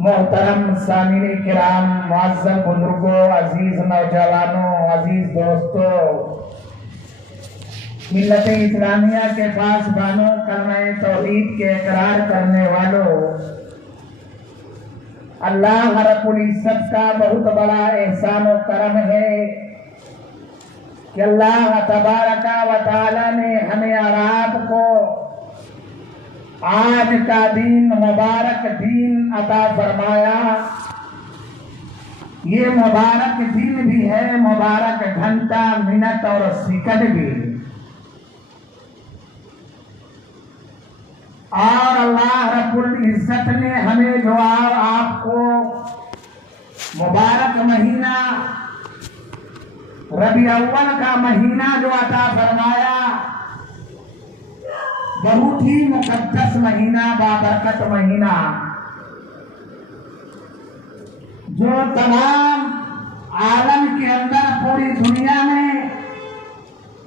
मोहतरम सामिनी किराम, मुअज़्ज़ज़ बुजुर्गों, अजीज नौजवानों, अजीज दोस्तों, मिल्लत इस्लामिया के पासबानों, कलमा तौहीद के इकरार करने वालों, अल्लाह रब्बुल इज्जत का बहुत बड़ा एहसान और करम है कि अल्लाह तबारका व तआला ने हमें और आपको आज का दिन मुबारक दिन अता फरमाया। ये मुबारक दिन भी है, मुबारक घंटा, मिनट और सेकंड भी। और अल्लाह रब्बुल इज्जत ने हमें जो आपको मुबारक महीना रबी अव्वल का महीना जो अता फरमाया, बहुत ही मुकद्दस महीना, बाबरकत महीना, जो तमाम आलम के अंदर पूरी दुनिया में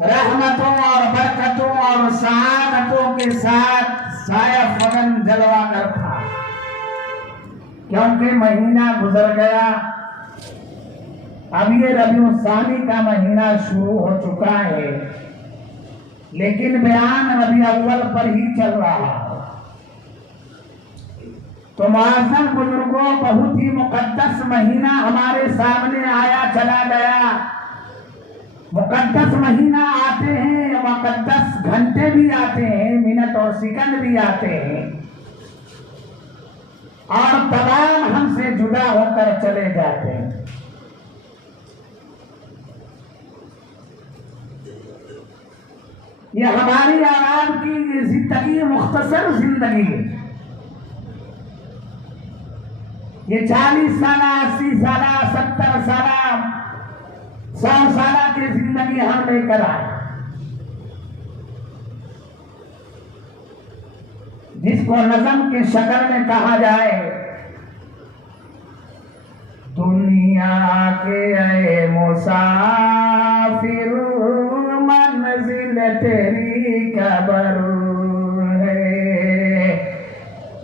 रहमतों और बरकतों और सआदतों के साथ साया फगन जलवागर था। क्योंकि महीना गुजर गया, अब ये रबीउल सानी का महीना शुरू हो चुका है, लेकिन बयान रबी अव्वल पर ही चल रहा है। तो मुअज़्ज़ज़ बुजुर्गों, बहुत ही मुकद्दस महीना हमारे सामने आया चला गया। मुकद्दस महीना आते हैं, मुकद्दस घंटे भी आते हैं, मिनट और सेकंड भी आते हैं, और तमाम हमसे जुदा होकर चले जाते हैं। ये हमारी आवाम की जिंदगी मुख्तसर जिंदगी है। ये 40 साल, 80 साल, 70 साल, 100 साल की जिंदगी हम लेकर आए, जिसको नज़म के शक्ल में कहा जाए, दुनिया के ऐ मुसाफिर मंजिल तेरी कब्र है।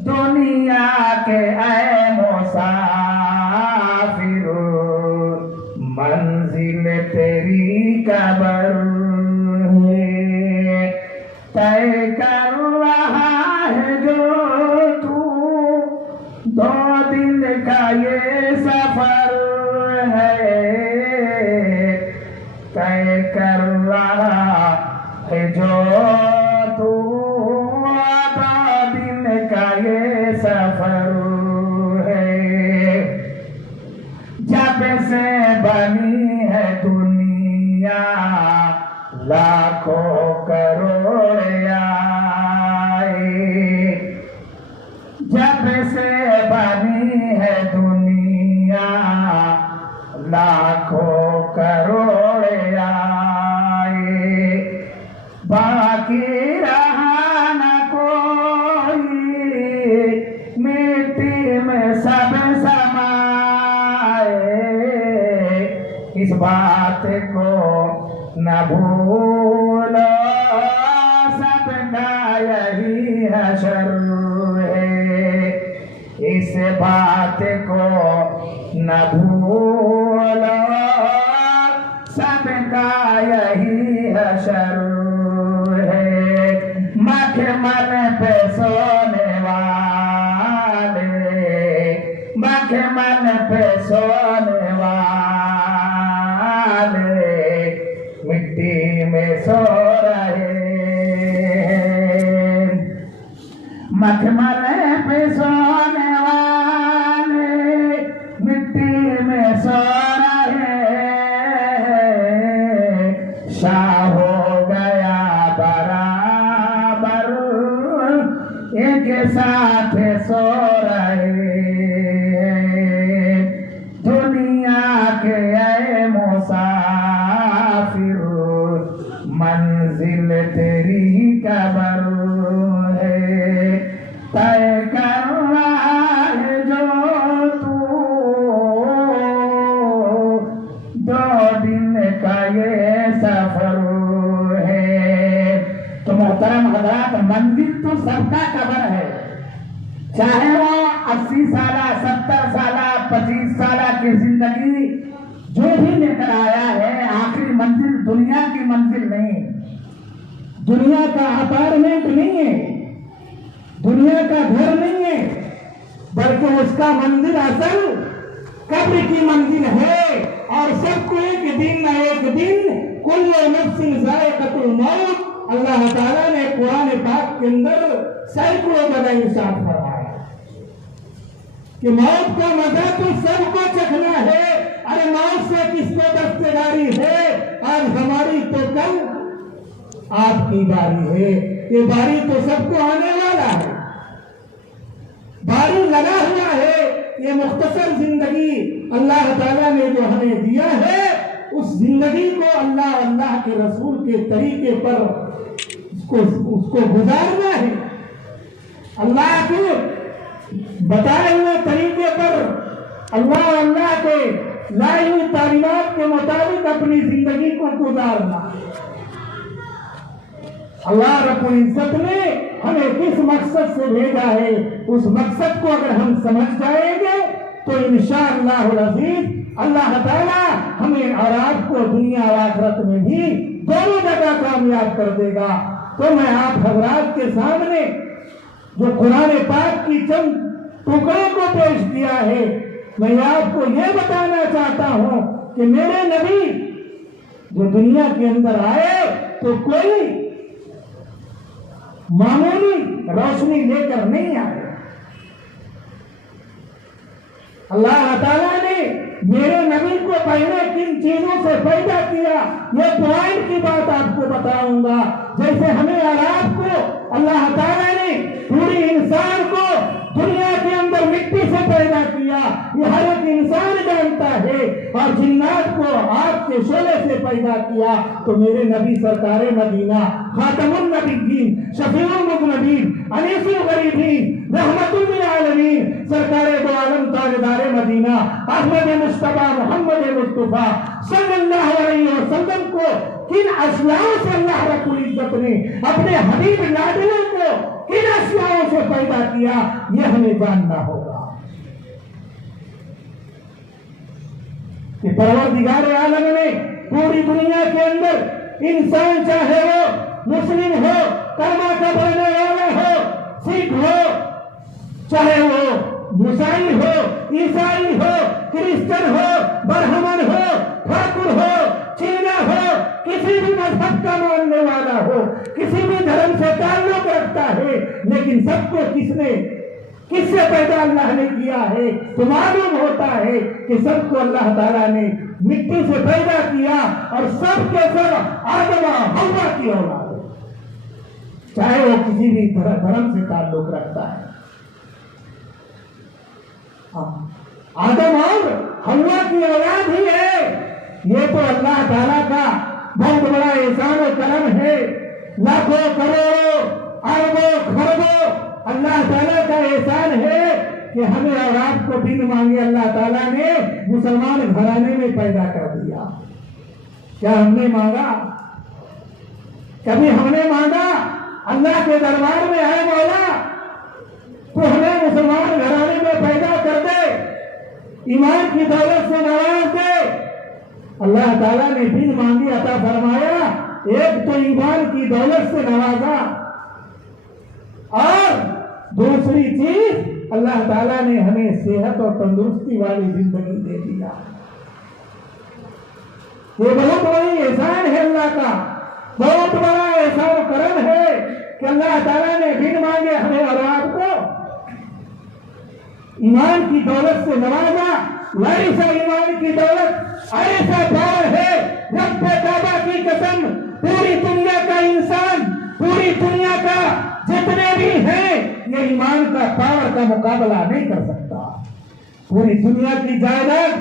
दुनिया के ऐ मुसाफिर मंजिल तेरी कब्र है। तय कर रहा है जो तू 2 दिन का ये सफर है। तय कर रहा है जो तू 2 दिन का ये सफर है। जब से बनी है दुनिया लाखों करोड़ आए, जब से बनी है दुनिया लाखों करोड़ आए, बाकी रहा न कोई, मिट्टी में सब समाए। इस बात को न भूलो, सबका यही हशर है। इस बात को न भूलो, सबका यही हशर है। मखमल पे सोने वाले, मखमल पे सोने वाले मिट्टी में सो रहे हैं। मखमल पे सोने वाले मिट्टी में सो रहे हैं। शाह हो गया बराबर, एक साथ सो रहे हैं। दुनिया के ऐ मुसाफिर मंजिल तेरी कब्र है। तय कर रहा है जो तू 2 दिन का ये सफर है। तो मोहतरम हज़रात, मंजिल तो सबका कब्र है, चाहे वो 80 साल 70 साल 25 साल की जिंदगी जो भी लेकर आया है, आखिरी मंजिल दुनिया की मंजिल नहीं, दुनिया का अपार्टमेंट नहीं है, दुनिया का घर नहीं है, बल्कि उसका मंजिल असल कब्र की मंजिल है। और सबको एक दिन न एक दिन कुल्लु नफ्सिन ज़ाइक़तुल मौत, अल्लाह ताला ने कुरान पाक के अंदर सैकड़ों जगह इरशाद फरमाया कि मौत का मजा तो सबको चखना है। अरे मौत से किसको दस्तगारी है? आज हमारी तो कल आपकी बारी है। ये बारी तो सबको आने वाला है, बारी लगा हुआ है। ये मुख्तसर जिंदगी अल्लाह ताला ने जो हमें दिया है, उस जिंदगी को अल्लाह अल्लाह के रसूल के तरीके पर उसको गुजारना है। अल्लाह के बताए हुए तरीके पर, अल्लाह के लाई हुई तालीमात के मुताबिक अपनी जिंदगी को गुजारना। अल्लाह रब्बुल इज्जत ने हमें किस मकसद से भेजा है, उस मकसद को अगर हम समझ जाएंगे तो इंशाअल्लाहुल अज़ीज़ अल्लाह ताला हमें और आपको दुनिया और आखिरत में भी दोनों जगह कामयाब कर देगा। तो मैं आप हजरात के सामने जो कुरान पाक की चंद टुकड़े को पेश किया है, मैं आपको ये बताना चाहता हूं कि मेरे नबी जो दुनिया के अंदर आए तो कोई मामूली रोशनी लेकर नहीं आए। अल्लाह ताला ने मेरे नबी को पहले किन चीजों से पैदा किया, ये पॉइंट की बात आपको बताऊंगा। जैसे हमें और आपको अल्लाह ताला ने पूरी इंसान को दुनिया के अंदर मिट्टी से पैदा किया, ये हर एक इंसान जानता है। और जिन्नात को आग के शोले से पैदा किया, तो मेरे नबी सरकारे मदीना खातमुन नबिय्यीन शफीउल मुज़नबीन अनीसुल गरीबीन रहमतुल लिल आलमीन सरकारे दो आलम ताजदारे मदीना अहमद मुस्तफा मोहम्मद मुस्तफा सल्लल्लाहु अलैहि वसल्लम को किन अशयाओं से अल्लाह रब्बुल इज्जत ने अपने हबीब लाडले को किन अशयाओं से पैदा किया, ये हमें जानना होगा। कि परवरदिगार आलम ने पूरी दुनिया के अंदर इंसान, चाहे वो मुस्लिम हो, कलमा का पढ़ने वाला हो, सिख हो, चाहे वो मुसाई हो, ईसाई हो, क्रिश्चियन हो, ब्राह्मण हो, ठाकुर हो, चीना हो, किसी भी मजहब का मानने वाला हो, किसी भी धर्म से ताल्लुक रखता है, लेकिन सबको किससे पैदा अल्लाह ने किया है? तो मालूम होता है कि सबको अल्लाह ताला ने मिट्टी से पैदा किया और सब के सब आदम और हव्वा की औलाद है, चाहे वो किसी भी धर्म से ताल्लुक रखता है। आदम और हव्वा की औलाद ही है। ये तो अल्लाह ताला का बहुत बड़ा एहसान और करम है। लाखों करोड़ों अरबों खरबों अल्लाह ताला का एहसान है कि हमें और आपको बिन मांगे अल्लाह ताला ने मुसलमान घराने में पैदा कर दिया। क्या हमने मांगा? कभी हमने मांगा? अल्लाह के दरबार में आए मौला तो हमें मुसलमान घराने में पैदा कर दे, ईमान की दौलत से नवाज दे। अल्लाह ताला ने बिन मांगे अता फरमाया। एक तो ईमान की दौलत से नवाजा और दूसरी चीज अल्लाह ताला ने हमें सेहत और तंदुरुस्ती वाली जिंदगी दे दिया। ये बहुत बड़ी एहसान है अल्लाह का, बहुत बड़ा एहसान करम है कि अल्लाह ताला ने बिन मांगे हमें और आपको ईमान की दौलत से नवाजा। वैसा ईमान की दौलत ऐसा पावर है, रब्बे काबा की कसम, पूरी दुनिया का इंसान, पूरी दुनिया का जितने भी हैं, ये ईमान का पावर का मुकाबला नहीं कर सकता। पूरी दुनिया की जायदाद,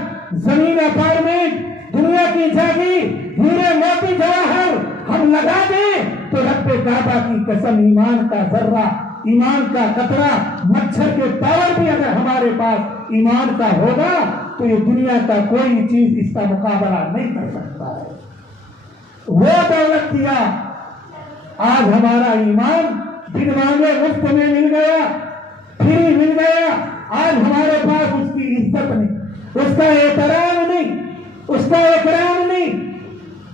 जमीन, अपार्टमेंट, दुनिया की जागी, हीरे मोती जवाहर हम लगा दें तो रब्बे काबा की कसम ईमान का जर्रा, ईमान का कतरा, मच्छर के पावर भी अगर हमारे पास ईमान का होगा तो ये दुनिया का कोई चीज इसका मुकाबला नहीं कर सकता है। वो दौलत दिया, आज हमारा ईमान बिन मांगे मुफ्त में मिल गया, फ्री मिल गया, आज हमारे पास उसकी इज्जत नहीं, उसका एहतराम नहीं, उसका इकराम नहीं।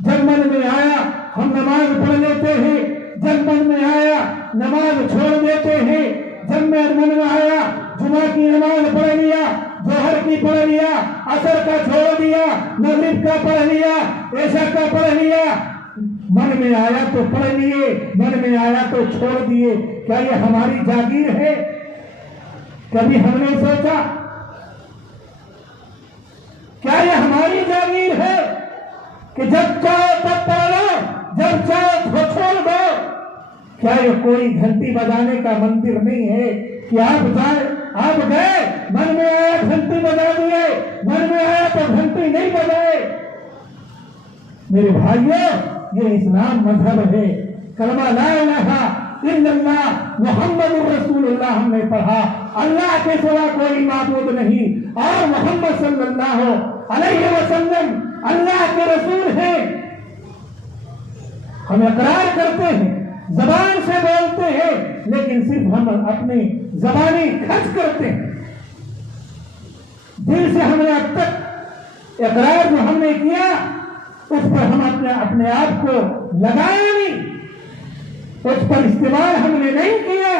जब मन में आया हम नमाज पढ़ लेते हैं, जब मन में आया नमाज छोड़ देते हैं, जब मन में आया जुमा की नमाज पढ़ लिया, जोहर की पढ़ लिया, असर का छोड़ दिया, मगरिब का पढ़ लिया, ऐशा का पढ़ लिया। मन में आया तो पढ़ लिए, मन में आया तो छोड़ दिए। क्या ये हमारी जागीर है? कभी हमने सोचा क्या ये हमारी जागीर है कि जब चाहो तब पढ़ लो, जब चाहो तो छोड़ दो? क्या ये कोई घंटी बजाने का मंदिर नहीं है कि आप गए, मन में आया घंटी बजा दिए, मन में आया तो घंटी नहीं बजाए? मेरे भाइयों, ये इस्लाम मजहब है। कलमा ला इलाहा इल्लल्लाह मुहम्मदुर रसूलुल्लाह हमने पढ़ा, अल्लाह के सिवा कोई माबूद नहीं और मोहम्मद सल्लल्लाहु अलैहि वसल्लम अल्लाह के रसूल हैं। हम इकरार करते हैं, जबान से बोलते हैं, लेकिन सिर्फ हम अपनी जबानी खर्च करते हैं। दिल से हमने अब तक इकरार जो हमने किया उस पर हम अपने आप को लगाया नहीं, उस पर इस्तेमाल हमने नहीं किया।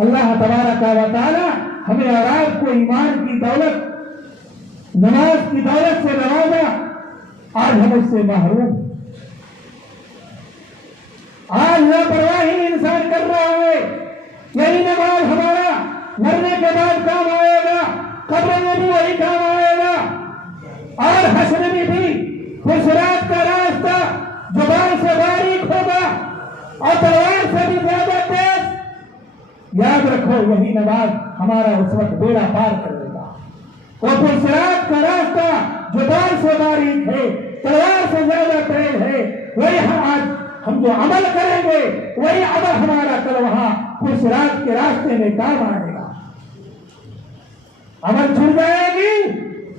अल्लाह तबारक व तआला हमें और आपको ईमान की दौलत, नमाज की दौलत से नवाजा, आज हम उससे महरूम। आज लापरवाही इंसान कर रहा है। यही नमाज हमारा मरने के बाद काम आएगा, कब्र में भी वही काम आएगा और हश्र में भी। सिरात का रास्ता जुबान से बारीक होगा और तलवार से भी ज्यादा तेज। याद रखो, यही नमाज हमारा उस वक्त बेड़ा पार कर देगा। और सिरात का रास्ता जुबान से बारीक है, तलवार से ज्यादा तेज है। वही आज हम जो अमल करेंगे, वही अमल हमारा कल वहां सिरात के रास्ते में काम आएगा। अमल छूट जाएगी,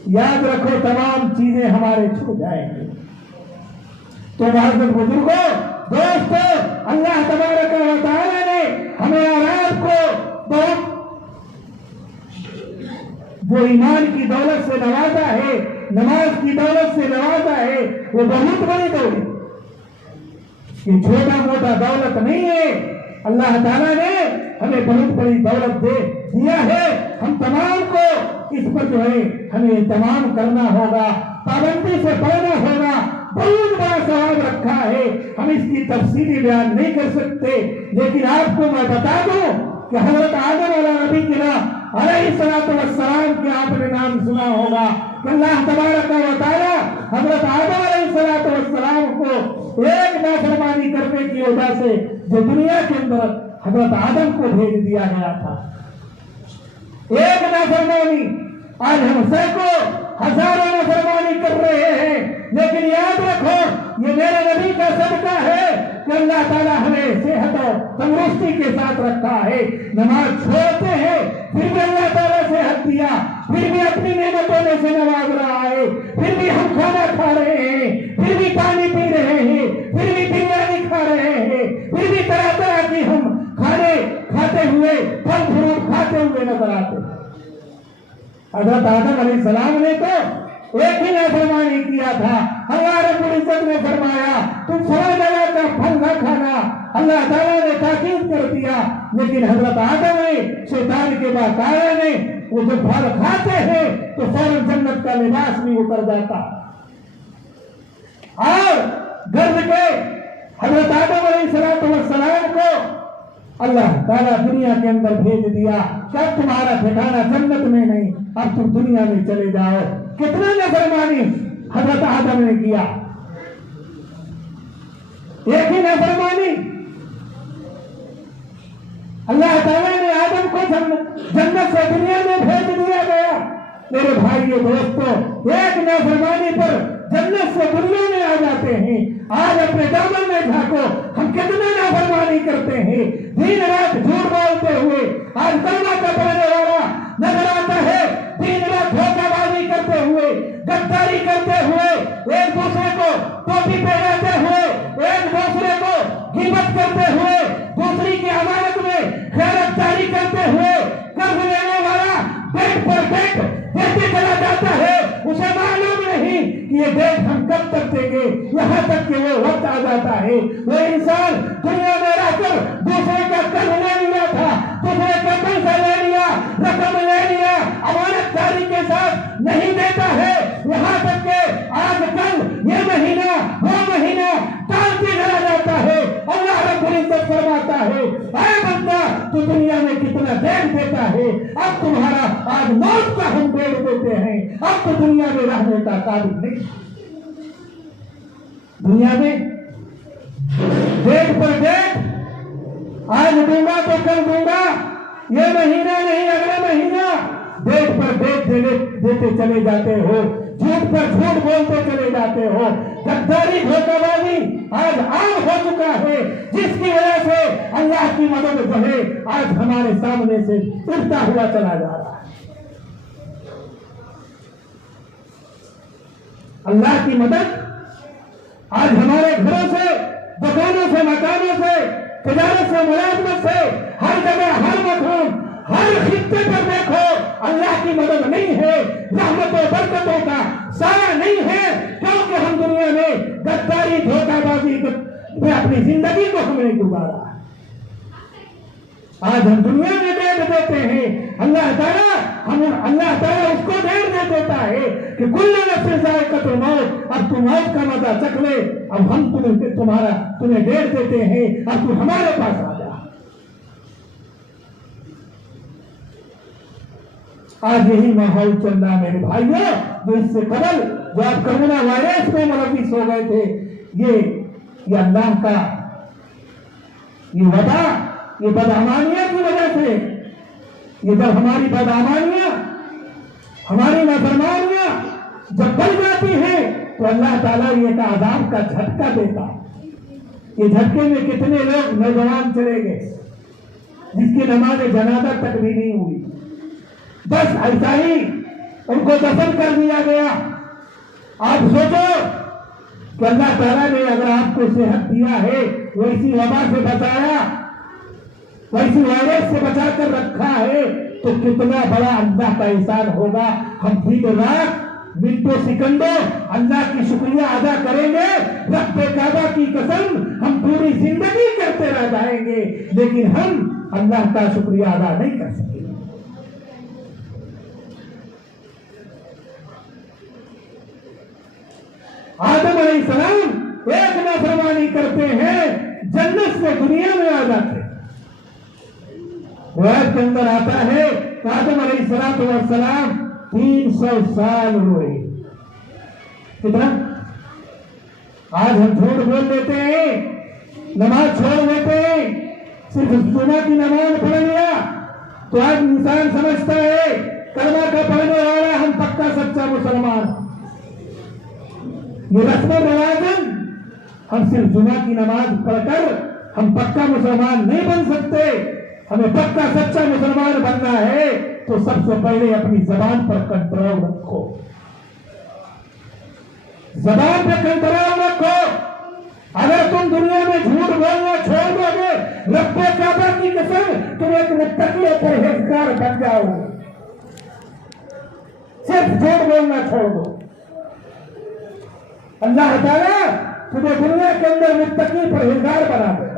याद रखो तमाम चीजें हमारे छूट जाएंगी। तो मुअज़्ज़िज़ बुजुर्गों, दोस्तों, अल्लाह तबारक व तआला ने हमें और आपको बहुत जो ईमान की दौलत से नवाजा है, नमाज की दौलत से नवाजा है, वो बहुत बड़ी दौलत, ये छोटा मोटा दौलत नहीं है। अल्लाह ताला ने हमें बहुत बड़ी दौलत दिया है। हम तमाम को इस पर जो है हमें तमाम करना होगा, पाबंदी से पढ़ना होगा। बहुत बड़ा सवाब रखा है, हम इसकी तफसीली बयान नहीं कर सकते, लेकिन आपको मैं बता दूं कि हजरत आदम अलैहिस्सलाम के आपने नाम सुना होगा कि अल्लाह तबारक व तआला हजरत आदम अलैहिस्सलाम को एक नाफरमानी करने की वजह से जो दुनिया के अंदर हजरत आदम को भेज दिया गया था, एक नाफरमानी। आज हम सैकड़ों हजारों नाफरमानी कर रहे हैं, लेकिन याद रखो ये मेरे नबी का सदका है कि अल्लाह ताला हमें सेहत और तंदुरुस्ती के साथ रखा है। नमाज छोड़ते हैं, फिर भी अल्लाह ताला सेहत दिया, फिर भी अपनी नेमतों में से नवाज रहा है, फिर भी हम खाना खा रहे हैं, फिर भी पानी पी रहे हैं, फिर भी बिरयानी खा रहे हैं, फिर भी तरह तरह की हम खाने खाते हुए, फल फ्रूट खाते हुए नजर आते हैं। हजरत आदम अलैहिस्सलाम ने तो एक ही नाफरमानी किया था। अल्लाह रब्बुल इज्जत ने फरमाया तुम फला जगह का फल न खाना, अल्लाह ताला ने ताकीद कर दिया। लेकिन हजरत आदम ने शैतान के बाद आया ने वो जो फल खाते हैं तो फौरन जन्नत का लिबास भी उतर जाता और गर्द के हजरत आदम अलैहिस्सलाम को अल्लाह ताला दुनिया के अंदर भेज दिया कि अब तुम्हारा ठिकाना जन्नत में नहीं, अब तुम दुनिया में चले जाओ। कितना नाफरमानी हजरत आदम ने किया, एक ही नाफरमानी। अल्लाह ताला ने आदम को जन्नत से दुनिया में भेज दिया गया। मेरे भाइयों दोस्तों, एक नाफरमानी पर जन्नत से दुनिया में आ जाते हैं। आज अपने दामन में झांको, हम कितना नाफरमानी करते हैं, दिन रात झूठ बोलते हुए। आज कलमा का पढ़ने वाला नजर आता है, दिन रात धोखाबाजी करते हुए, गद्दारी करते हुए, एक दूसरे को टोपी पहनाते हुए, एक दूसरे को गिबत करते हुए, दूसरी की अमानत में खयानतकारी करते हुए, कर्ज लेने कब तक देंगे, यहाँ तक कि वो वक्त आ जाता है वो इंसान दुनिया में रहकर दूसरे का कर्ज ले लिया था, दूसरे का पैसा ले लिया, रकम ले लिया, अमानतदारी के साथ नहीं देता है, यहाँ तक के आजकल ये महीना वो महीना टालते चला जाता है। अल्लाह रब्बुल इज्जत फरमाता है, ऐ बंदा तू दुनिया में कितना देर देता है, अब तुम्हारा आज मौत का हम देर देते हैं, अब तो दुनिया में रहने का काबिल नहीं। दुनिया में डेट पर डेट, आज दूंगा तो कल दूंगा, ये महीना नहीं अगला महीना, डेट पर डेट देते चले जाते हो, झूठ पर झूठ बोलते चले जाते हो, गद्दारी धोखाबाजी आज आम हो चुका है, जिसकी वजह से अल्लाह की मदद जो है आज हमारे सामने से उठता हुआ चला जा रहा है। अल्लाह की मदद आज हमारे घरों से, दुकानों से, मकानों से, तिजारत से, मुलाजमत से, हर जगह, हर मकान, हर खित्ते पर देखो अल्लाह की मदद नहीं है, रहमतों बरकतों का साया नहीं है, क्योंकि हम दुनिया में गद्दारी धोखाबाजी में अपनी जिंदगी को हमने गुजारा। आज हम दुनिया में देर देते हैं, अल्लाह ताला उसको देर दे देता है कि कुल्लू नफ्सिन ज़ाइक़तुल मौत, अब तुम मौत का मजा चख ले, अब हम तुम्हें देर देते हैं, अब तुम हमारे पास आ जा। आज यही माहौल चल रहा है मेरे भाइयों, जो इससे कबल जो आप कोरोना वायरस में मुलविस हो गए थे, ये अल्लाह का ये वबा, ये बदअमानियां की वजह से, ये जब हमारी बदअमानियां, हमारी नाफरमानियां जब बढ़ जाती हैं तो अल्लाह ताला ये का आज़ाब का झटका देता है। ये झटके में कितने लोग नौजवान चले गए जिसकी नमाज जनाजा तक भी नहीं हुई, बस ऐसा ही उनको दफन कर दिया गया। आप सोचो कि अल्लाह ताला ने अगर आपको सेहत दिया है, वैसी वबा से बचाया, वैसी वायरस से बचा कर रखा है, तो कितना बड़ा अल्लाह का एहसान होगा। हम दिन रात मिनटों सेकंडों अल्लाह की शुक्रिया अदा करेंगे, रब्बे काबा की कसम हम पूरी जिंदगी करते रह जाएंगे, लेकिन हम अल्लाह का शुक्रिया अदा नहीं कर सकेंगे। आदम अलैहिस्सलाम एक नाफरमानी करते हैं, जन्नत से दुनिया में आ जाते। रिवायत के अंदर आता है आदम अलैहिस्सलाम 300 साल रोए। कितना? आज हम झूठ बोल देते हैं, नमाज छोड़ देते हैं, सिर्फ जुमा की नमाज पढ़ लिया तो आज इंसान समझता है कलमा का पढ़ने वाला हम पक्का सच्चा मुसलमान। ये रस्म रिवाजन, हम सिर्फ जुमा की नमाज पढ़कर हम पक्का मुसलमान नहीं बन सकते। हमें पक्का सच्चा मुसलमान बनना है तो सबसे पहले अपनी जबान पर कंट्रोल रखो, जबान पर कंट्रोल रखो। अगर तुम दुनिया में झूठ बोलना छोड़ दोगे, रब्बे काबा की कसम तुम एक मुत्तकी और परहेजगार बन जाओगे। सिर्फ झूठ बोलना छोड़ दो, अल्लाह ताला तुम्हें दुनिया के अंदर मुत्तकी परहेजगार बना देगा।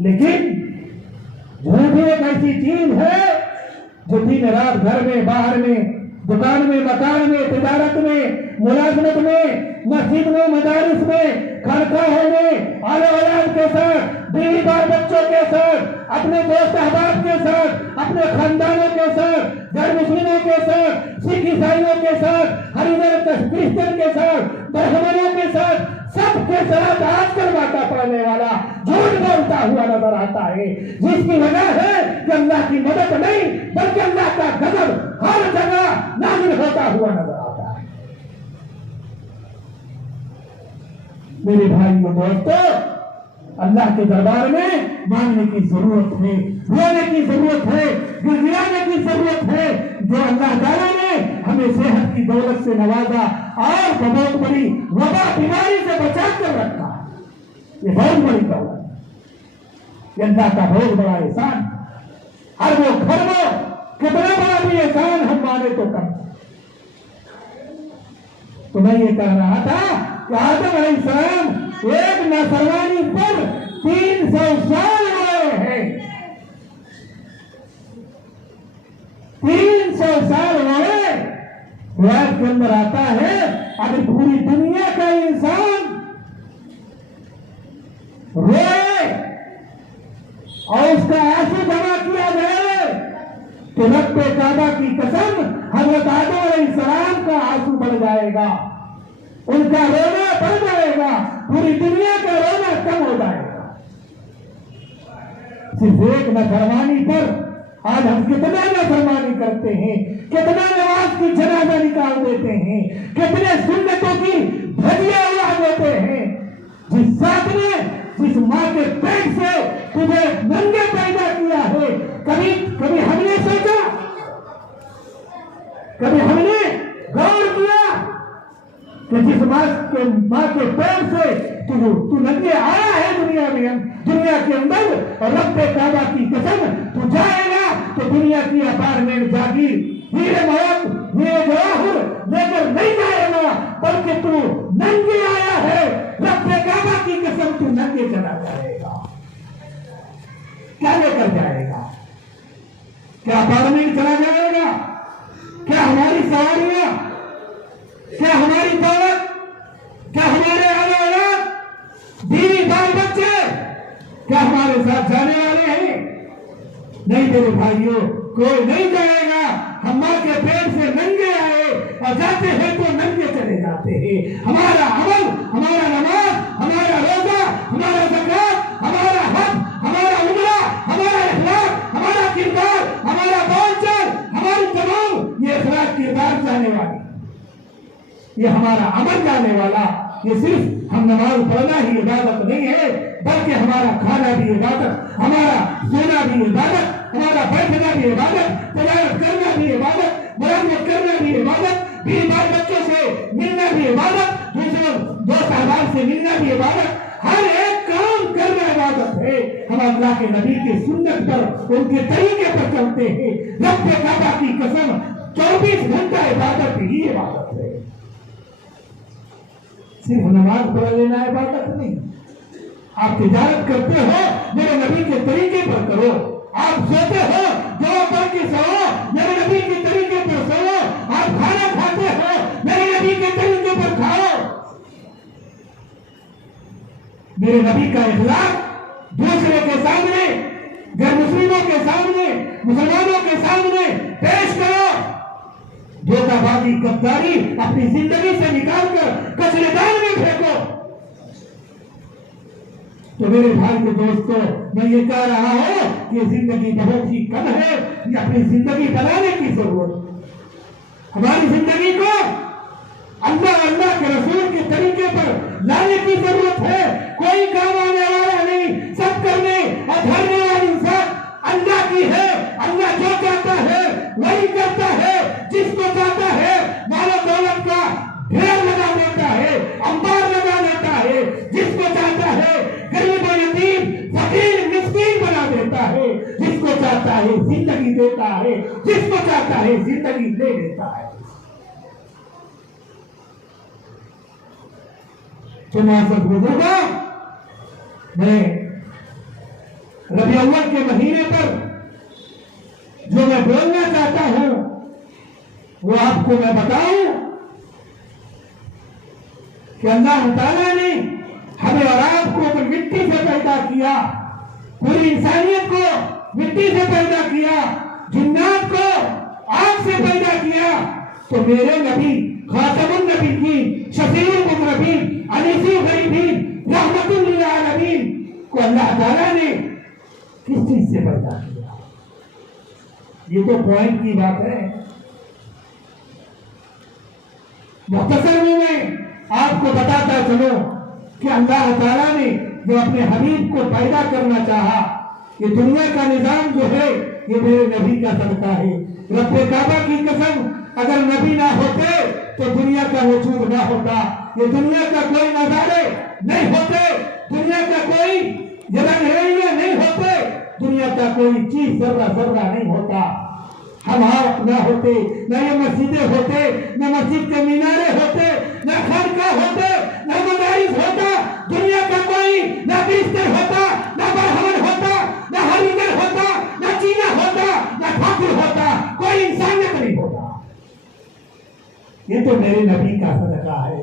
लेकिन झूठ एक ऐसी चीज है जो दिन रात घर में, बाहर में, दुकान में, मकान में, तिजारत में, मुलाजमत में, मस्जिद में, मदारिस में, खानकाहों में, आले औलाद के साथ, बीवी बाल बच्चों के साथ, अपने दोस्त अहबाब के साथ, अपने खानदानों के साथ, गैर मुस्लिमों के साथ, सिख ईसाइयों के साथ, हरिजन क्रिश्चियन के साथ, ब्राह्मणों के साथ, सबके साथ आजकल बाता पड़ने वाला झूठ बोलता हुआ नजर आता है, जिसकी वजह है कि अल्लाह की मदद नहीं बल्कि अल्लाह का गजब हर जगह नाज़िल होता हुआ नजर आता है। मेरे भाइयों दोस्तों, अल्लाह के दरबार में मांगने की जरूरत है, रोने की जरूरत है, गिड़गिड़ाने की जरूरत है। जो अल्लाह ताला ने हमें सेहत की दौलत से नवाजा और बहुत बड़ी वबा बीमारी से बचा कर रखा, ये बहुत बड़ी दौलत है, ये अल्लाह का बहुत बड़ा एहसान। और वो खरबों कितना बड़ा भी एहसान हम माने तो कम। तो मैं ये कह रहा था कि आदम अलैहिस्सलाम एक नाफरमानी पर 300 साल रोए हैं, 300 साल रोए। रिवायत के अंदर आता है अगर पूरी दुनिया का इंसान रोए और उसका आंसू जमा किया जाए तो रब्बे काबा की कसम हजरत आदम अलैहिस्सलाम का आंसू बढ़ जाएगा, उनका रोना बढ़ जाएगा, पूरी दुनिया का रोना कम हो जाएगा। सिर्फ एक नाफरमानी पर आज हम कितना नाफरमानी करते हैं, कितना नमाज की जनाजा निकाल देते हैं, कितने सुन्नतों की धज्जियां उड़ा देते हैं। जिस साथ ने जिस माँ के पेट से तुझे नंगे पैदा किया है, कभी कभी हमने सोचा, कभी हमने गौर किया कि जिस माँ के पेट से तू नंगे आया है दुनिया के अंदर, और रब्बे काबा की कसम तू जाएगा तो दुनिया की अपार्टमेंट जागीर हीरे मौत हीरे जवाहर लेकर नहीं जाएगा, बल्कि तू नंगे आया है, रब्बे काबा की कसम तू नंगे चला जाएगा। क्या लेकर जाएगा? क्या अपार्टमेंट चला जाएगा? क्या हमारी सवारियां, क्या हमारी दौलत, क्या हमारे औलाद, बीवी बाल बच्चे क्या हमारे साथ जाने वाले हैं? नहीं मेरे भाइयों, कोई नहीं जाएगा। हम माँ के पेट से नंगे आए और जाते हैं तो नंगे चले जाते हैं। हमारा अमल, हमारा नमाज, हमारा रोजा, हमारा ज़कात, हमारा हज, हमारा उम्रा, हमारा इखलास, हमारा किरदार, हमारा बोलचाल, हमारी तमाम ये इखलास किरदार जाने वाली, ये हमारा अमल जाने वाला। ये सिर्फ हम नमाज पढ़ना ही इबादत नहीं है, बल्कि हमारा खाना भी इबादत, हमारा सोना भी इबादत, हमारा बैठना भी इबादत, तजारत करना भी इबादत, मुरादमत करना भी इबादत, बीवी बाल बच्चों से मिलना भी इबादत, दूसरों दोस्त अहबाब से मिलना भी इबादत, हर एक काम करना इबादत है। हम अल्लाह के नबी के सुन्नत पर, उनके तरीके पर चलते हैं। रब्बे काबा की कसम 24 घंटा इबादत ही इबादत है। सिर्फ नमाज पढ़ लेना इबादत नहीं। आप तिजारत करते हो, मेरे नबी के तरीके पर करो। आप सोते हो, जो पढ़ के सो, मेरे नबी के तरीके पर सो। आप खाना खाते हो, मेरे नबी के तरीके पर खाओ। मेरे नबी का इखलास दूसरे के सामने, गैर मुस्लिमों के सामने, मुसलमानों के सामने पेश करो। धोखाबाजी, गद्दारी अपनी जिंदगी से निकालकर कचरेदान में फेंको। तो मेरे भाई के दोस्तों, मैं ये कह रहा हूं कि जिंदगी बहुत ही कम है, ये अपनी जिंदगी बनाने की जरूरत। हमारी जिंदगी को अल्लाह के रसूल के तरीके पर लाने की जरूरत है। कोई काम आने वाला नहीं, सब करने और धरने वाली इंसान अल्लाह की है। अल्लाह जो चाहता है वही करता है। जिसको चाहता है मालो दौलत का ढेर लगा देता है, अंबार लगा देता है। जिसको चाहता है गरीब यतीम फकीर मिस्कीन बना देता है। जिसको चाहता है जिंदगी देता है, जिसको चाहता है जिंदगी दे देता है। चुनाव बुजुर्गों, मैं रबी अव्वल के महीने पर जो मैं बोलना चाहता हूं वो आपको मैं बताऊं कि अल्लाह ताला ने हमें और आपको मिट्टी से पैदा किया, पूरी इंसानियत को मिट्टी से पैदा किया, जिन्नात को आग से पैदा किया। तो मेरे नबी खातमुन नबी शफीउल मुकरबीन अनीसुल गरीबीन रहमतुल लिल आलमीन को अल्लाह ताला ने किस चीज से पैदा किया? ये तो पॉइंट की बात है। मुख्तसर में मैं आपको बताता चलो कि अल्लाह ताला ने जो अपने हबीब को पैदा करना चाहा, ये दुनिया का निजाम जो है ये मेरे नबी का सदका है। रब्बे काबा की कसम, अगर नबी ना होते तो दुनिया का वजूद ना होता, ये दुनिया का कोई नजारे नहीं होते, दुनिया का कोई रंग नहीं होते, दुनिया का कोई चीज जर्रा जर्रा नहीं होता। हम ना होते, न ये मस्जिदें होते, न मस्जिद के मीनारे होते, ना खानका होते, ना मदारिस होता, दुनिया का कोई ना बिस्तर होता, ना ब्राह्मण होता, ना हरिजन होता, ना चीना होता, ना ठाकुर होता, कोई इंसानियत नहीं होता। ये तो मेरे नबी का सदका है।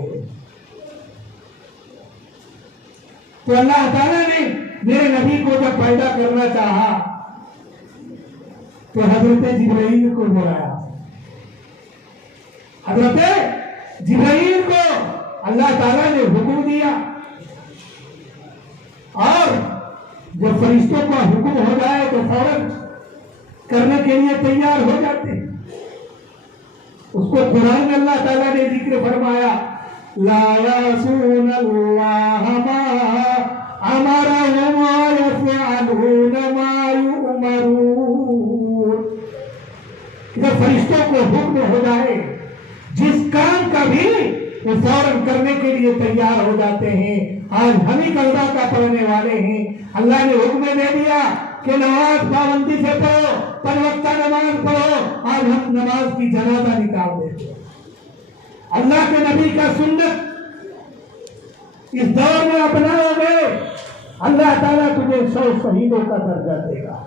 तो अल्लाह ताला ने मेरे नबी को जब पैदा करना चाहा तो हजरत जिब्राइल को बुलाया। हजरत जिब्राइल को अल्लाह ताला ने हुक्म दिया और जब फरिश्तों का हुक्म हो जाए तो फौरन करने के लिए तैयार हो जाते। उसको कुरान में अल्लाह ताला ने जिक्र फरमाया, ला यासूनल्लाह मा अमरहुम व यफ़अलून मा यु'मरून। जब फरिश्तों को हुक्म हो जाए जिस काम का भी वो फौरन करने के लिए तैयार हो जाते हैं। आज हम ही कलमा का पढ़ने वाले हैं, अल्लाह ने हुक्म दे दिया कि नमाज पाबंदी से पढ़ो, 5 वक्त नमाज पढ़ो, आज हम नमाज की जनाजा निकाल देते हैं। अल्लाह के नबी का सुन्नत इस दौर में अपनाओगे, अल्लाह ताला तुझे 100 शहीदों का दर्जा देगा।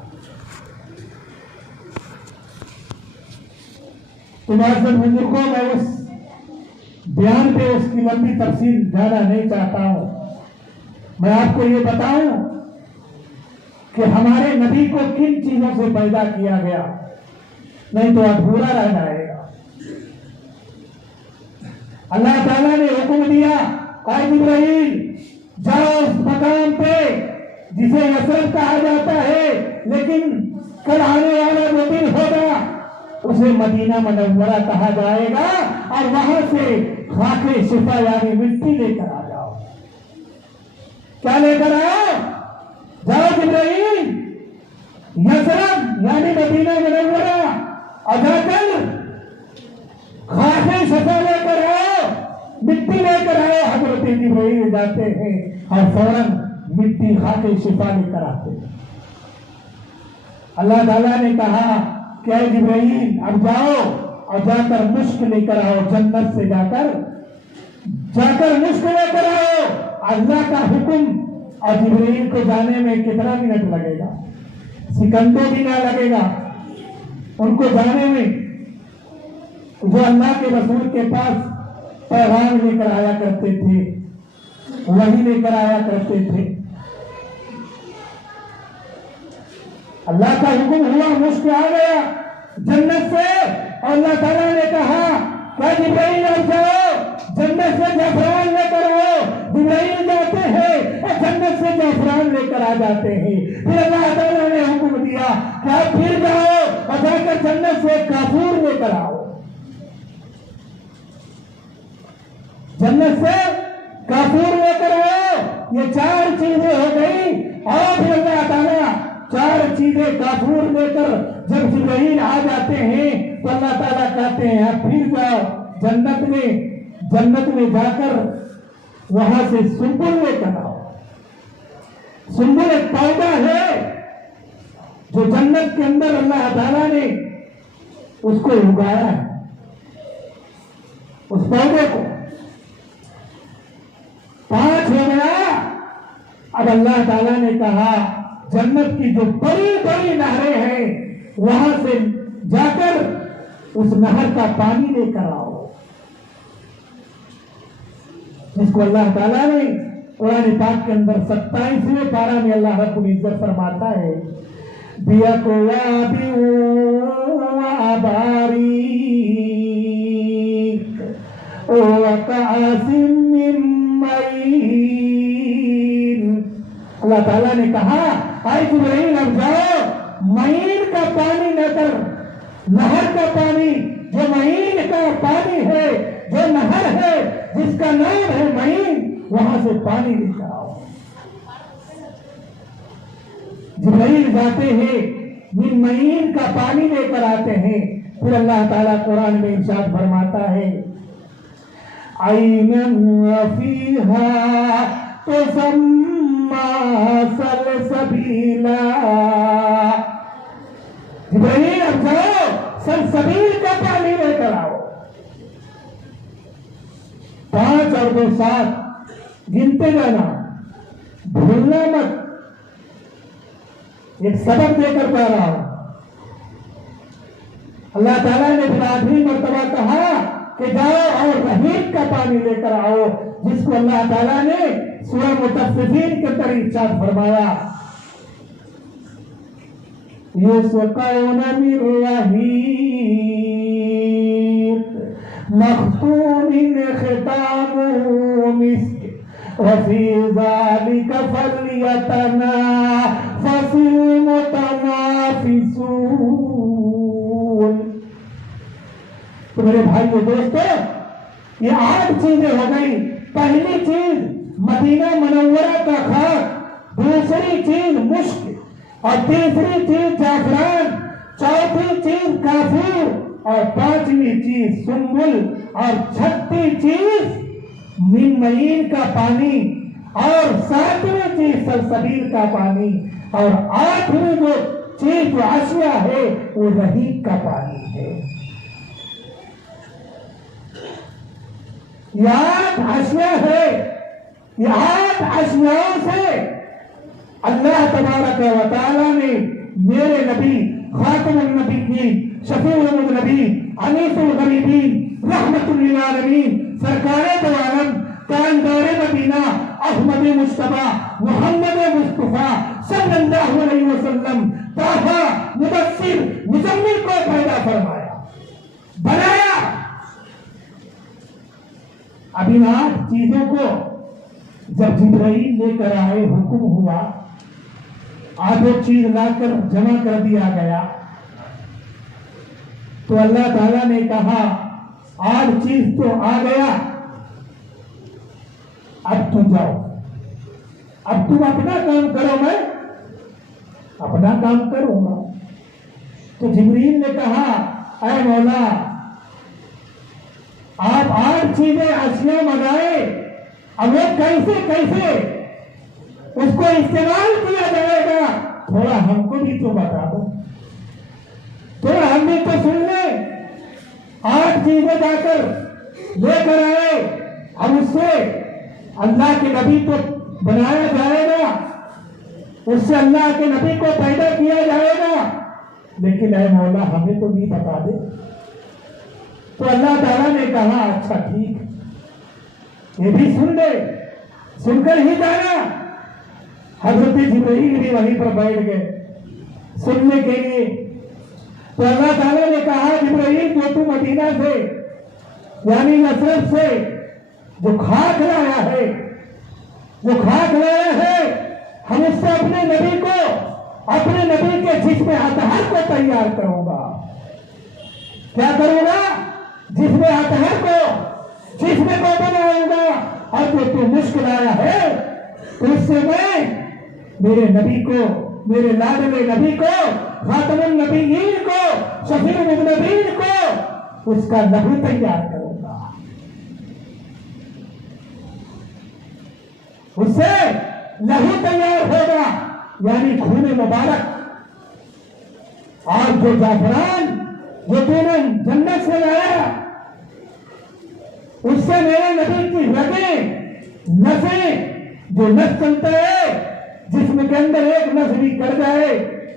तुम्हारे बुजुर्गों, मैं उस बयान पे उसकी लंबी तफसील जाना नहीं चाहता हूं। मैं आपको ये बताऊं कि हमारे नबी को किन चीजों से पैदा किया गया, नहीं तो अधूरा रह जाएगा। अल्लाह ताला ने हुक्म दिया, ऐ जिब्राइल जाओ उस मकाम पे जिसे यसरब कहा जाता है, लेकिन कल आने वाला जो दिन होगा उसे मदीना मुनव्वरा कहा जाएगा, और वहां से खाके शिफा यानी मिट्टी लेकर आ जाओ। क्या लेकर आओ? जाओ जिब्राइल यसरब यानी मदीना मुनव्वरा और जाकर खाके शिफा लेकर आओ, मिट्टी लेकर आओ। हजरत जिब्राइल जाते हैं और फौरन मिट्टी खाके शिफा लेकर आते हैं। अल्लाह ताला ने कहा क्या जिब्राइल अब जाओ और जाकर मुश्क लेकर आओ, जन्नत से जाकर मुश्क लेकर आओ। अल्लाह का हुक्म, और जिब्राइल को जाने में कितना मिनट लगेगा? सिकंदों भी ना लगेगा उनको जाने में। जो अल्लाह के रसूल के पास पैगाम लेकर आया करते थे, वही लेकर आया करते थे। अल्लाह का हुक्म हुआ, मुश्क आ गया जन्नत से, और अल्लाह ताला ने कहा क्या जिब्राइल आप जाओ जन्नत से जाफरान लेकर आओ। जिब्राइल जाते हैं और जन्नत से जाफरान लेकर आ जाते हैं। फिर अल्लाह ताला ने हुक्म दिया कि आप फिर जाओ और जाकर जन्नत से काफूर लेकर आओ। जन्नत से काफूर लेकर आओ। ये 4 चीजें हो गई, और फिर अल्लाह ताला 4 चीजें काफूर लेकर जब जिब्राइल आ जाते हैं तो अल्लाह ताला कहते हैं आप फिर जाओ जन्नत में जाकर वहां से सुंबुल लेकर आओ। सुंबुल एक पौधा है जो जन्नत के अंदर अल्लाह ताला ने उसको उगाया है। उस पौधे को 5 हो गया। अब अल्लाह ताला ने कहा जन्नत की जो बड़ी बड़ी नहरें हैं वहां से जाकर उस नहर का पानी लेकर आओ, जिसको अल्लाह ताला ने कुरान पाक के अंदर 27वें पारा में अल्लाह रब्बुल इज्जत फरमाता है, बिया को अल्लाह ताला ने कहा आई जिब्राइल अब जाओ, महीन का पानी लेकर, नहर का पानी, जो महीन का पानी है, जो नहर है जिसका नाम है महीन, वहां से पानी लेकर आओ। जिब्राइल जाते हैं, जिन महीन का पानी लेकर आते हैं। फिर अल्लाह ताला कुरान में इरशाद फरमाता है, आइनन फीहा तुसम्मा सलसबीला। जिब्राइल अब जाओ सलसबील का पानी लेकर आओ। और 2 7 गिनते जाना, भूलना मत। एक सबक देकर कह रहा हूं। अल्लाह ताला ने फिर आखिरी मर्तबा कहा कि जाओ और रहीक का पानी लेकर आओ, जिसको अल्लाह ताला ने सूरह मुतफ्फिफीन के अंदर इरशाद फरमाया, युस्क़ौन मिन रहीक मख्तूमिन ख़ितामुहु मिस्क वफ़ी ज़ालिका फ़ल्यतनाफ़सिल मुतनाफ़िसून। तो मेरे भाइयों दोस्तों, ये 8 चीजें हो गई। पहली चीज मदीना मुनव्वरा का खाक, दूसरी चीज मुश्क, और तीसरी चीज जाफरान, चौथी चीज काफूर, और 5वीं चीज सुम्बुल, और 6ठी चीज मिन का पानी, और 7वीं चीज सलसबील का पानी, और 8वीं जो चीज जो आशिया है वो रहीक का पानी है। 8 आशिया है। ये 8 आशियाओं से अल्लाह तबारक व तआला ने मेरे नबी खातमुन नबीय्यीन, शफीउल नबी, अनीसुल गरीबीन, रहमतुल लिल आलमीन, सरकारे दो आलम, ताजदारे मदीना, अहमद मुस्तफा, मोहम्मद मुस्तफा सल्लल्लाहु अलैहि वसल्लम, ताहा, मुदस्सिर, मुजम्मिल को पैदा फरमाया, बनाया। अब इन 8 चीजों को जब जिब्राइल लेकर आए, हुक्म हुआ, 8 चीज लाकर जमा कर दिया गया, तो अल्लाह ताला ने कहा 8 चीज तो आ गया, अब तुम जाओ, अब तुम अपना काम करो, मैं अपना काम करूंगा। तो जिब्रील ने कहा, ऐ मौला, आप 8 चीजें आशिया मंगाए, अब वो कैसे कैसे उसको इस्तेमाल किया जाएगा, थोड़ा हमको भी तो बता दो, थोड़ा हम भी तो सुन ले। 8 चीजें जाकर लेकर आए, अब उससे अल्लाह के नबी को बनाया जाएगा, उससे अल्लाह के नबी को पैदा किया जाएगा, लेकिन ऐ मौला हमें तो भी बता दे। तो अल्लाह ताला ने कहा, अच्छा ठीक, ये भी सुन ले, सुनकर ही जाना। हजरत जिब्रील भी वहीं पर बैठ गए सुनने के लिए। तो अल्लाह ताला ने कहा, जिब्रील, जो तू मदीना से यानी नसरत से जो खाक लाया है, जो खाक लाया है, हम उससे अपने नबी को, अपने नबी के जिस्म अतहर को तैयार करूंगा। क्या करूंगा? जिसमें अतहर को, जिसमें को बनाऊंगा, और जो तू मुश्किल आया है तो उससे मैं मेरे नबी को, मेरे लाडले नबी को, खातमुन नबीय्यीन को, शफीउल नबीय्यीन को, उसका लहू तैयार करूंगा, उससे लहू तैयार होगा, यानी खून मुबारक। और जो जाफरान जो तूने जन्नत से लाया, उससे मेरे नबी की रगें, नसें, जो नस चलता है, जिसमें के अंदर एक नस भी कट जाए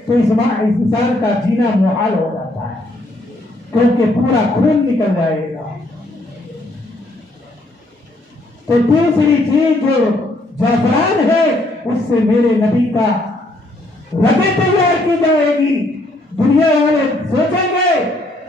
तो इंसान का जीना मुहाल हो जाता है, क्योंकि पूरा खून निकल जाएगा। तो दूसरी चीज जो जाफरान है, उससे मेरे नबी का रगें तैयार की जाएगी। दुनिया वाले सोचेंगे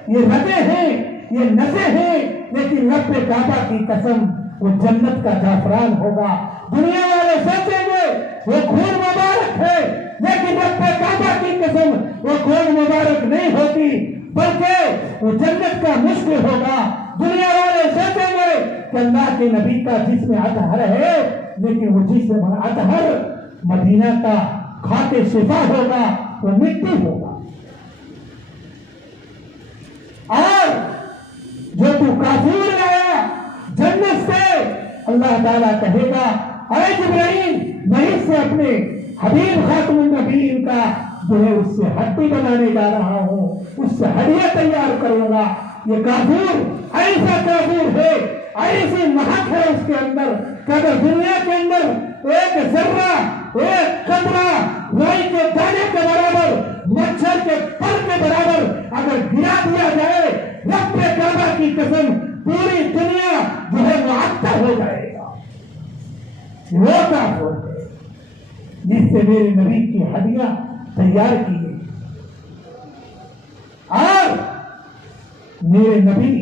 ये रगें हैं, ये नसें हैं, लेकिन रब काबा की कसम वो जन्नत का जाफरान होगा। दुनिया वाले सोचेंगे वो खून मुबारक है, लेकिन रब काबा की कसम वो खून मुबारक नहीं होगी, बल्कि वो जन्नत का मुश्क होगा। दुनिया वाले सोचेंगे कि अल्लाह के नबी का जिस्म अतहर है, लेकिन वो जिस्म अतहर मदीना का खाके शिफा होगा, वो मिट्टी होगा। और जो तू काफूर लाया जन्नत से, अल्लाह ताला कहेगा, ऐ जिब्राइल, मैं इससे अपने हबीब खातमुन नबीय्यीन का जो है उससे हड्डी बनाने जा रहा हूँ, उससे हड्डियां तैयार करूंगा। ये काफूर ऐसा काफूर है, ऐसी महक है उसके अंदर कि अगर दुनिया के अंदर एक जर्रा, एक कतरा राई के दाने के बराबर, मच्छर के पर के बराबर अगर गिरा दिया जाए, रब्बे काबा की कसम पूरी दुनिया जो है मुअत्तल हो जाएगा, वो काफ हो गए। जिससे मेरे नबी की हदियां तैयार की गई और मेरे नबी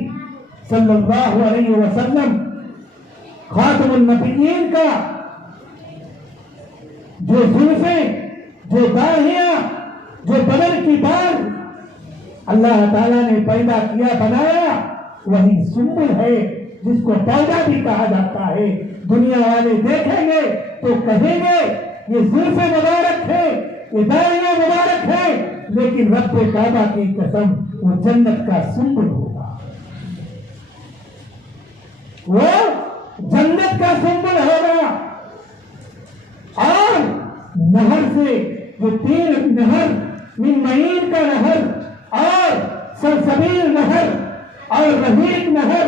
सल्लल्लाहु अलैहि वसल्लम खातमुन नबिय्यीन का जो जुल्फे, जो दाढ़ियां, जो बदन की बाल अल्लाह ताला ने पैदा किया, बनाया, वही सुंबुल है जिसको पौधा भी कहा जाता है। दुनिया वाले देखेंगे तो कहेंगे ये जुल्फे मुबारक है, ये दाढ़ियां मुबारक है, लेकिन रब्बे काबा की कसम वो जन्नत का सुंबुल होगा, वो जन्नत का सुंबुल होगा। और नहर से जो 3 नहर, मिन मईन का नहर और सलसबील नहर और रहीक नहर,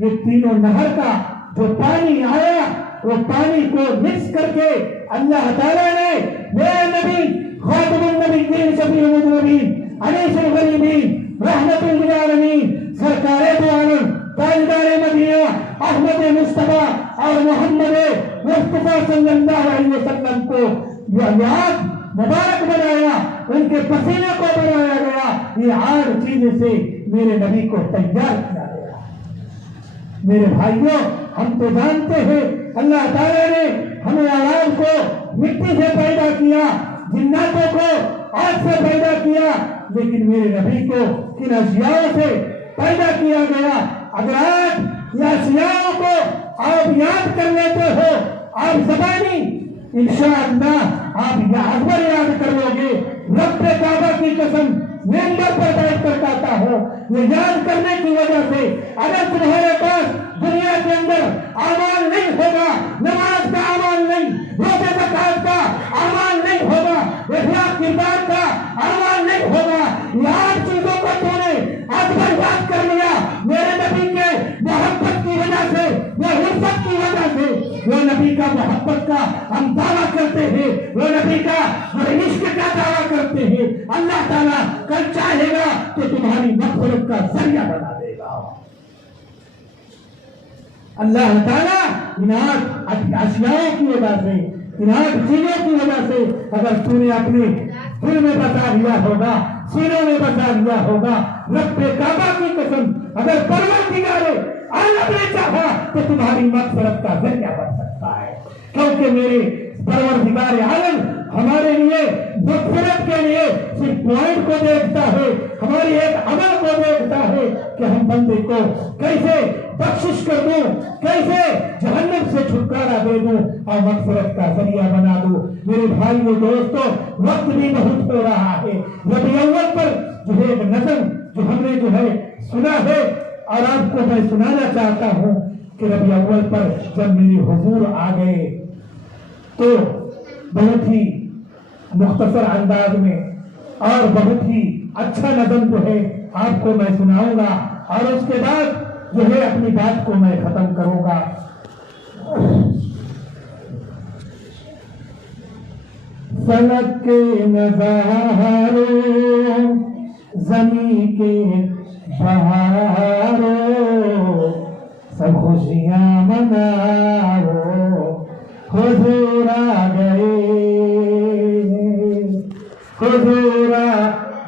ये तीनों नहर का जो पानी आया, वो पानी को मिक्स करके अल्लाह ताला ने मेरे नबी खातमुन नबिय्यीन शफीउल मुज़निबीन अनीसुल गरीबीन रहमतुल लिल आलमीन सरकारे दो आलम ताजदारे मदीना अहमद मुस्तफा और मोहम्मद मुस्तफा सल्लल्लाहु अलैहि वसल्लम को याद मुबारक बनाया, उनके पसीने को बनाया गया। ये 8 चीजों से मेरे नबी को तैयार किया गया। मेरे भाइयों, हम तो जानते हैं अल्लाह ताला ने हमें आराम को मिट्टी से पैदा किया, जिन्नातों को आग से पैदा किया, लेकिन मेरे नबी को किन अशियाओं से पैदा किया गया। अगर आज या अशियाओं को आप याद कर लेते हो, आप ज़बानी इंशाअल्लाह आप अकबर याद कर लोगे। रब्बे काबा की कसम मेंबर पर बैठ कर कहता हो, ये याद करने की वजह से अगर तुम्हारे पास दुनिया के अंदर अमाल नहीं होगा, नमाज का अमाल नहीं, रोज़े ज़कात का अमाल नहीं होगा, इखलाक किरदार का अमाल नहीं होगा, यार चीजों को तूने अकबर याद कर लिया मेरे नबी के मोहब्बत की वजह से, वो उल्फत की वजह से, वो नबी का मोहब्बत का हम दावा करते हैं, वो नबी का इश्क का दावा करते हैं। अल्लाह ताला कल चाहेगा तो तुम्हारी मग़फ़िरत का जरिया बना देगा। अल्लाह ताला इन 8 अशियाओं की वजह से, इन 8 चीजों की वजह से अगर तूने अपने दिल में बसा लिया होगा, सीनों में बसा लिया होगा, रब्बे काबा की कसम अगर परवरदिगारे आलम ने चाहा तो तुम्हारी मग़फ़िरत का जरिया बन सकता है। क्योंकि मेरे परवरदिगारे आलम हमारे लिए मग़फ़िरत के लिए सिर्फ पॉइंट को देखता है, हमारी एक अमल को देखता है कि हम बंदे को कैसे बख्शिश कर दूं, कैसे जहन्नम से छुटकारा दे दूं और मग़फ़िरत का जरिया बना दूं। मेरे भाइयों दोस्तों, वक्त भी बहुत हो रहा है। रबी अव्वल पर जो है एक नज़म जो हमने जो है सुना है और आपको मैं सुनाना चाहता हूँ कि रबी अव्वल पर जब मेरे हुजूर आ गए तो बहुत ही मुख्तसर अंदाज में और बहुत ही अच्छा नज़म जो है आपको मैं सुनाऊंगा और उसके बाद जो है अपनी बात को मैं खत्म करूंगा। फलक के नज़ारों, ज़मीं के बहारों, सब खुशियां मनाओ, हुजूर आ गए, हुजूर आ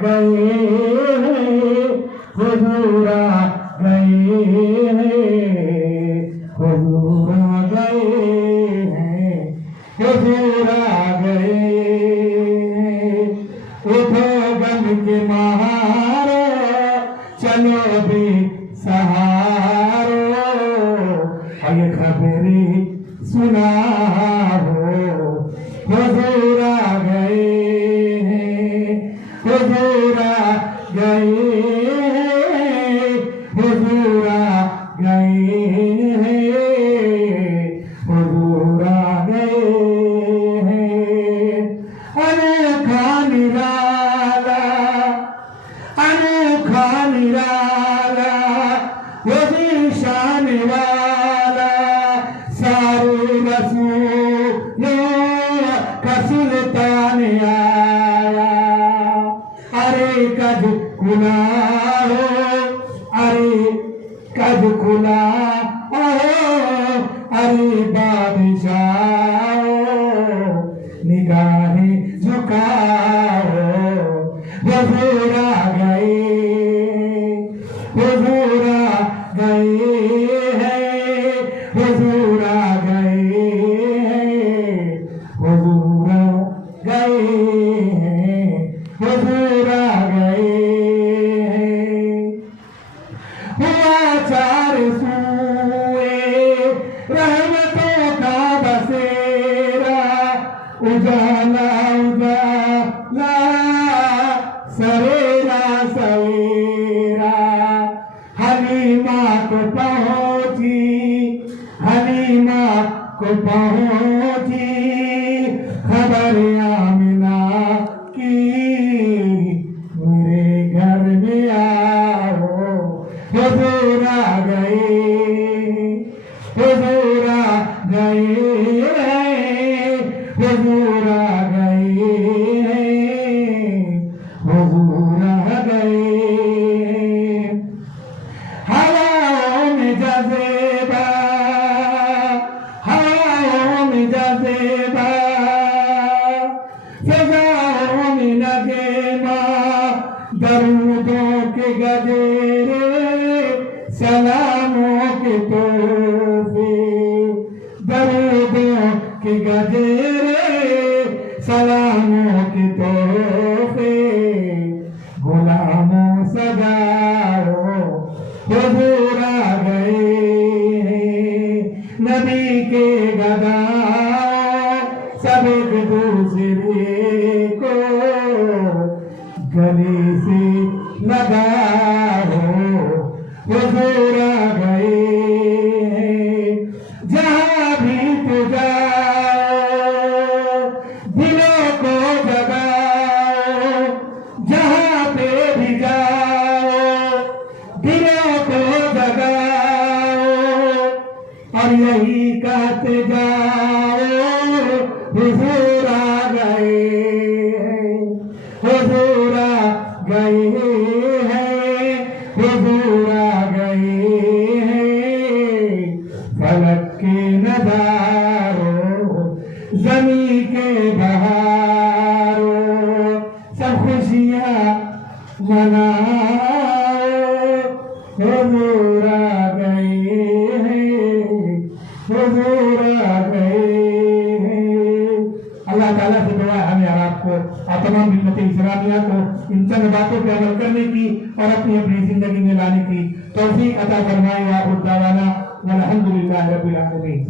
गए, हुजूर आ गए, हुजूर आ गए, हुजूर आ गए। उठो गम के महारो, चलो भी सहारो, ये खबरी सुनाओ, हुजूर आ गए, हुजूर आ गए, हुजूर आ गए, हुजूर आ गए। अनोखा निराला, अनोखा निराला, वो भी शान वाला, रसूल का सुल्तान आया। अरे कद खुला हो, अरे कद खुला हो, अरे बादशाह निगाहें झुकाओ, हुजूर आ गए, हुजूर आ गए हैं, हुजूर आ गए हैं, हुजूर आ गए हैं, हुजूर आ गए हैं। हुआ चार सूए रहमतों का बसेरा, उजाला उजाला सवेरा सवेरा। हलीमा को पहुंची, हलीमा को पहुंची खबर आमिना की, मेरे घर में आओ, हुजूर आ गए, हुजूर आ गए, हुजूर आ गए, हुजूर आ गए। हवाओं में जज़ेबा, हवाओं में जज़ेबा, फिजाओं में नगेमा, दरूदों के गजेरे, सलामों के तोहफे, दरूदों के गजेरे, सलामों के तोहफे। गुलामों सजाओ, हुजूर आ गए हैं, नबी के गदाओ, सब एक दूसरे को गले से लगाओ, हुजूर आ गए हैं। जहाँ भी तू जाओ, दिलों को जगाओ, जहाँ पे भी जाओ, दिलों को जगाओ, और यही कहते जाओ, हुजूर आ गए हैं, हुजूर आ गए हैं, हुजूर आ गए हैं। फलक के नजारों, जमी के बहारों, सब खुशियाँ मनाओ, हुजूर आ गए हैं, हुजूर आ गए हैं। अल्लाह ताला से दुआ है हमें और आपको और तमाम मिल्लत इस्लामिया को इन चंद बातों पे अमल करने की और अपनी अपनी जिंदगी में लाने की तौफीक अता फरमाए। व आखिर दावाना वल्हम्दुलिल्लाहि रब्बिल आलमीन।